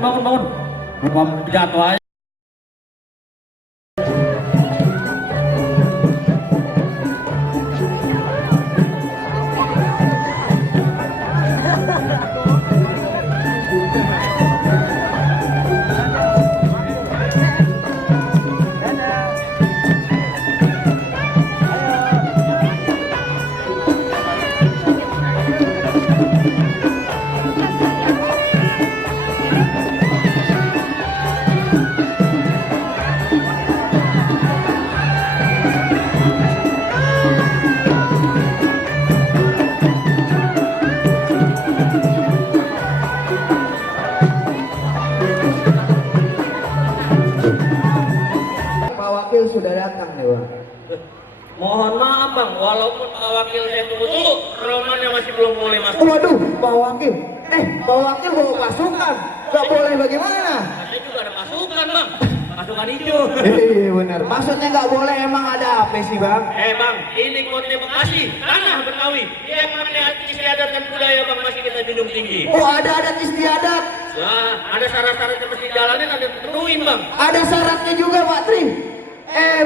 bangun. Belum jatuh aja. Sudah datang nih Bang. Mohon maaf Bang, walaupun Pak Wakil saya tunggu, romannya masih belum boleh masuk. Waduh, Pak Wakil. Pak Wakil bawa pasukan. Gak boleh bagaimana? Saya juga ada pasukan Bang, pasukan hijau. Iya benar. Maksudnya nggak boleh, emang ada apa sih Bang? Bang, ini kota Bekasi, tanah Betawi. Yang mana arti istiadat dan budaya Bang masih kita junjung tinggi. Oh ada adat istiadat. Nah, ada syarat-syarat yang mesti jalanin, ada yang penuhin Bang. Ada syaratnya juga Pak Tri.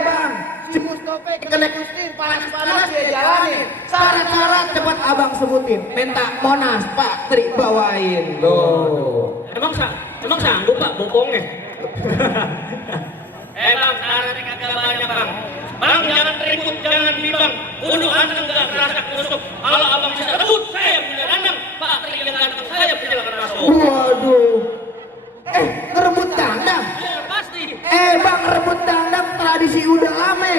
Bang, si Mustofa kena kusir panas-panas dia jalanin. Syarat-syarat cepat abang sebutin. Minta Monas Pak Tri bawain. Loh. Emang sanggup Pak bokongnya? Bang, syaratnya kagak banyak Bang. Bang jangan ribut, jangan bimbang. Kudu anteng gak kerasa kusuk. Kalau abang bisa rebut, saya punya dandang. Pak Tri yang ganteng, saya persilakan masuk. Waduh. Ngerebut dandang. Pasti. Bang, rebut dandang tradisi udah lama.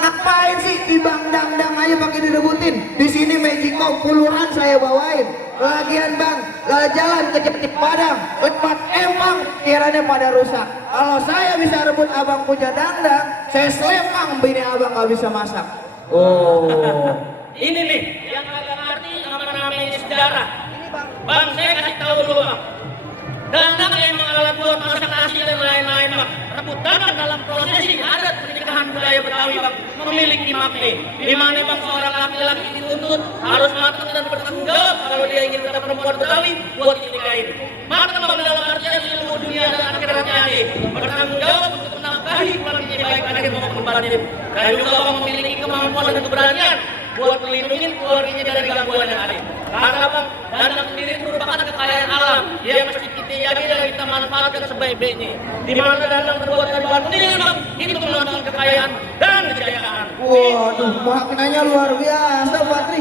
Ngapain sih tibang dangdang aja pakai direbutin? Di sini Magico puluhan saya bawain. Lagian Bang, jalan ke Jetik Padang, lepat empang, kiranya pada rusak. Kalau saya bisa rebut abang punya dangdang, saya selempang bini abang gak bisa masak. Oh. Ini nih, yang agak ngerti nama-namanya sejarah. Bang, saya kasih tahu dulu Bang. Dandang emang alat buat masak nasi dan lain-lain Bang. Rebut dandang dalam prosesi adat pernikahan budaya Betawi Bang memiliki makna. Di mana Bang seorang laki-laki dituntut harus matang dan bertanggung jawab kalau dia ingin tetap perempuan Betawi buat dinikahin. Matang Bang dalam artian ilmu dunia dan akhiratnya. Bertanggung jawab untuk menafkahi keluarganya baik akhir maupun kembarannya. Dan juga Bang memiliki kemampuan dan keberanian buat melindungi keluarganya dari gangguan yang ada. Karena Bang, dandang sendiri merupakan kekayaan alam yang mesti kita jaga dan kita manfaatkan sebaik-baiknya. Di mana dandang terbuat dari bahan kuningan Bang, itu merupakan kekayaan dan kejayaan. Waduh, maknanya luar biasa Pak Tri.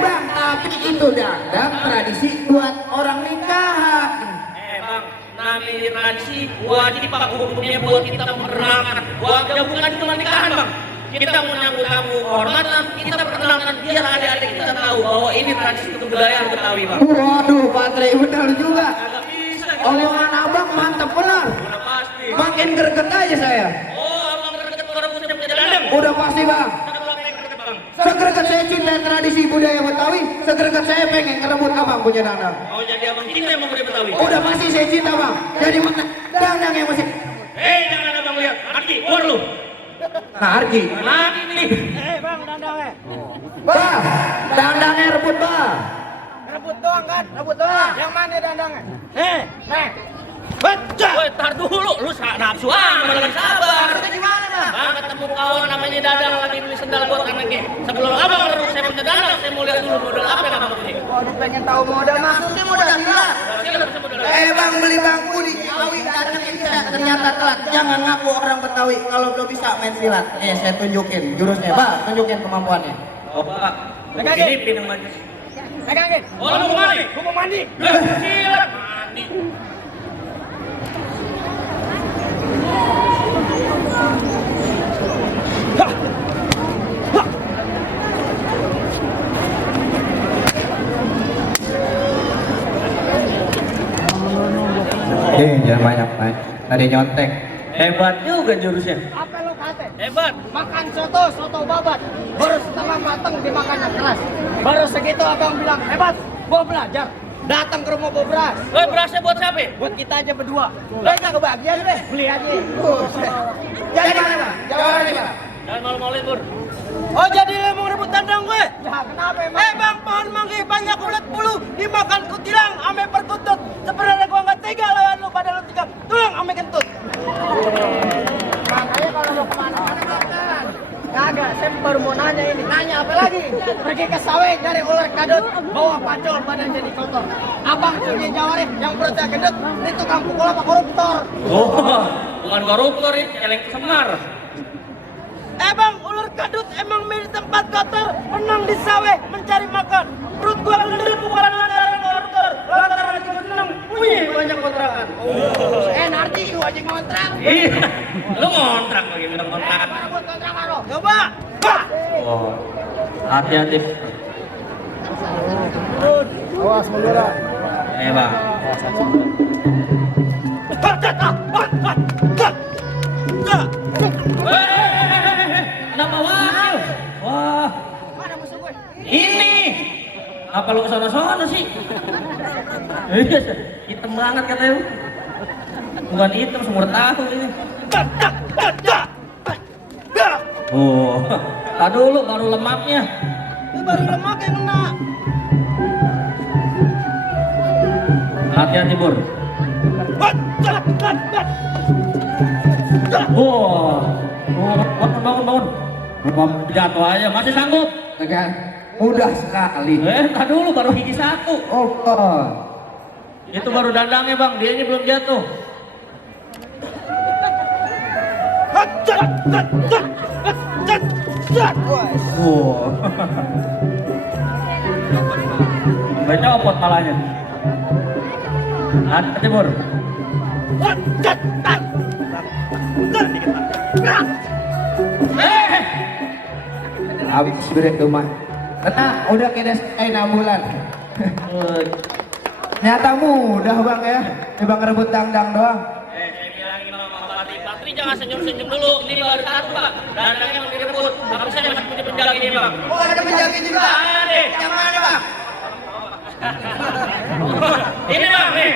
Bang, tapi itu dandang tradisi buat orang nikahan. Bang, namanya tradisi wajib Pak hukumnya buat kita memperkenalkan. Wajib bukan cuma nikahan Bang. Kita menyambut tamu kehormatan, kita perkenalkan biar adik-adik kita tahu bahwa ini tradisi kebudayaan Betawi Bang. Waduh Pak Tri, benar juga. Agak bisa. Omongan abang mantap benar. Udah pasti. Makin greget aja saya. Oh, abang greget orang punya dandang. Udah pasti Bang. Kenapa pengen greget Bang? Segreget saya cinta tradisi budaya Betawi, segreget saya pengen ngerebut abang punya dandang. Oh jadi abang cinta yang mau budaya Betawi? Udah pasti saya cinta Bang. Jadi mana dandang yang masih. Jangan abang lihat. Arti, keluar lu. Nah Arji. Mati nih. Bang, dandangnya. Bang, dandangnya rebut Bang. Rebut doang kan? Rebut doang. Yang mana dandangnya? Nih. Baca. Woi, tar dulu. Lu nafsu amat dengan sabar. Itu gimana, Bang? Bang, ketemu kawan namanya Dadang lagi beli sendal buat anaknya. Sebelum abang ngerebut saya punya dandang, saya mau lihat dulu modal apa yang abang punya. Waduh, pengen tahu modal maksudnya modal silat. Bang beli bangku di Ciawi datang bisa ternyata telat. Jangan ngaku orang Betawi kalau belum bisa main silat. Saya tunjukin jurusnya, Bang. Tunjukin kemampuannya. Oh, Pak. Pegangin. Ini pinang maju. Pegangin. Oh, lu mau mandi? Gua mau mandi. Silat mandi. Jangan banyak main. Tadi nyontek. Hebat juga jurusnya. Apa lo kate? Hebat. Makan soto babat. Baru setengah mateng dimakannya keras. Baru segitu abang bilang, hebat, gua belajar. Datang ke rumah gua beras. Woi, berasnya buat siapa? Buat kita aja berdua. Lo nggak kebagian deh, beli aja. Jadi mana Bang? Jawabannya Bang. Jangan malu-maluin, Bur. Oh jadi lo mau rebut dandang gue? Ya kenapa emang? Bang, pohon manggih banyak ulat bulu dimakan kutilang ame perkutut. Sebenarnya gua nggak apa lagi? Pergi ke sawah nyari ular kadut, bawa pacul badan jadi kotor. Abang punya Jawareh yang perutnya gendut, ini tukang pukul apa koruptor? Oh, bukan koruptor ini, celeng semar. Bang, ular kadut emang di tempat kotor, menang di sawah mencari makan. Perut gua gendut bukan lantaran koruptor, lantaran lagi menang, punya banyak kontrakan. Nanti lu aja ngontrak. Iya, lu ngontrak lagi bilang kontrak. Buat kontrakan lo, coba. Bah. Oh, hati-hati. Awas mundur. Bang. Kenapa wakil? Wah, Mana musuh gue? ini. Apa lu kesana-sana sih? Hitam banget katanya. Bukan hitam, sumur tahu ini. Oh, tak dulu baru lemaknya. Ini baru lemak yang kena. Hati-hati Bur. Wah, bangun. Jatuh aja, masih sanggup? Kan? Mudah sekali. Tak dulu baru gigi satu. Oh, Itu baru dandangnya bang, dia ini belum jatuh. Wow. Baca opot malahnya. Hati Bur. Habis beres rumah. Tenang, udah kena sekali 6 bulan. Nyata mudah bang ya. Bang rebut dangdang doang. Saya bilangin sama Patri jangan senyum-senyum dulu. Ini baru satu pak. Dandangnya mau direbut. Tapi saya masih punya penjaga ini bang. Oh ada penjaga juga. Ada. Yang mana bang? Ini bang nih.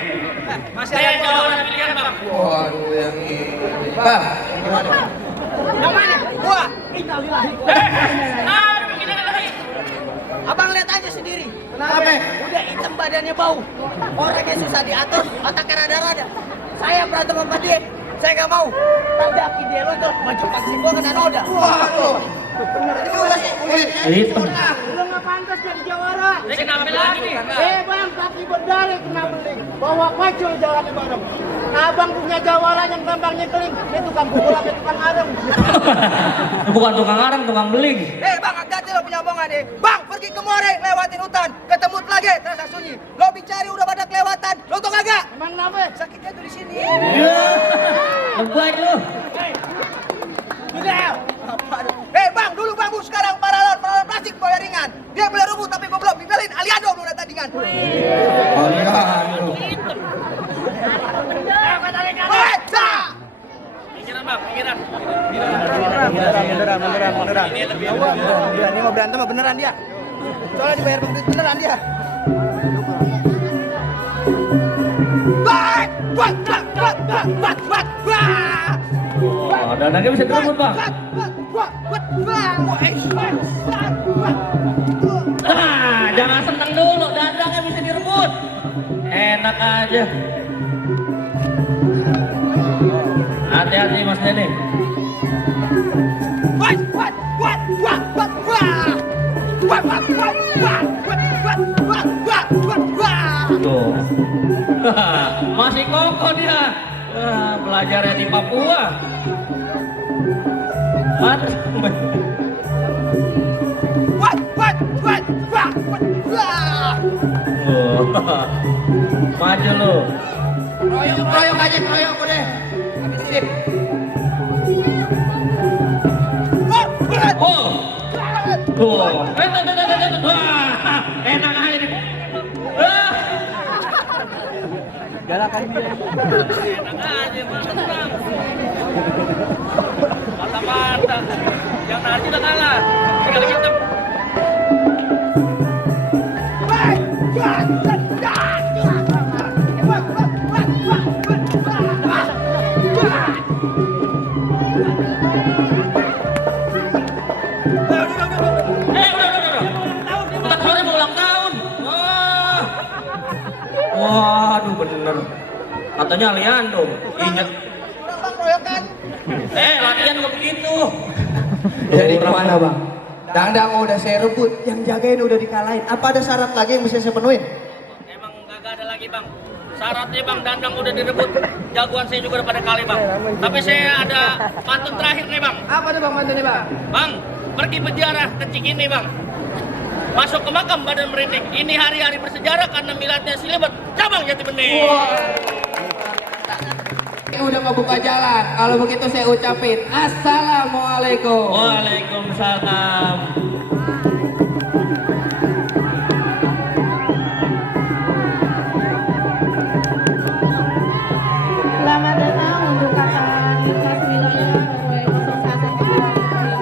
Saya jawab pilihan bang. Waduh yang ini. Bang, gimana? Yang mana? Gua. Innalillahi. Begini lagi. Abang lihat aja sendiri. Kenapa? Udah hitam badannya bau. Orangnya susah diatur, otaknya rada-rada. Saya berantem sama dia, saya nggak mau. Tadakin dia lo tuh, baju paksi gua kena noda. Waduh. Bener juga sih kulitnya. Hitam. Lo nggak pantas jadi jawara. Ini kenapa lagi nih? Bang, kaki berdari kena beling. Bawa pacul jalan bareng. Abang punya jawara yang gampang nyekeling. Ini tukang pukul apa tukang areng. Bukan tukang arang, tukang beling. Bang, hati-hati lo punya omongan nih. Bang, pergi ke More, lewatin hutan. Ketemu lagi, terasa sunyi. Lo bicari udah pada kelewatan. Lo tau kagak? Emang kenapa? Sakitnya tuh di sini. Iya. Lebaik lu. Gila. Bang, dulu bambu sekarang paralon plastik boya ringan. Dia boleh rubuh tapi gue belum dibelin. Aliando belum ada tandingan. Oh iya. Pikiran bang, pikiran. Beneran. Ini mau berantem mah beneran dia. Soalnya dibayar duit beneran dia. Oh, dandangnya bisa direbut bang. Jangan seneng dulu, dandangnya bisa direbut. Enak aja. Hati-hati Mas Denny. Tuh. Masih kokoh dia. Belajarnya di Papua. Mantap. Maju lu. Kroyok aja kroyok udah. Habis sip. Oh. Tuh. Enak aja nih. Galakan dia. Enak aja, mantap. Mantap. Yang tadi udah kalah. Tinggal kita. Waduh bener. Katanya Aliando. Ingat. Bang, royokan. Latihan nggak begitu. Dari mana bang? Dandang udah saya rebut, yang jagain udah dikalahin. Apa ada syarat lagi yang bisa saya penuhin? Emang kagak ada lagi bang. Syaratnya bang, Dandang udah direbut. Jagoan saya juga udah pada kali bang. Tapi saya ada pantun terakhir nih bang. Apa tuh bang mantunya bang? Bang, pergi penjara ke Cikini bang. Masuk ke makam badan merinding. Ini hari-hari bersejarah karena miladnya Silebet cabang Jati Bening. Ini udah ngebuka jalan. Kalau begitu saya ucapin Assalamualaikum. Waalaikumsalam. Selamat datang untuk kakak Niklas Wilayah RW 01.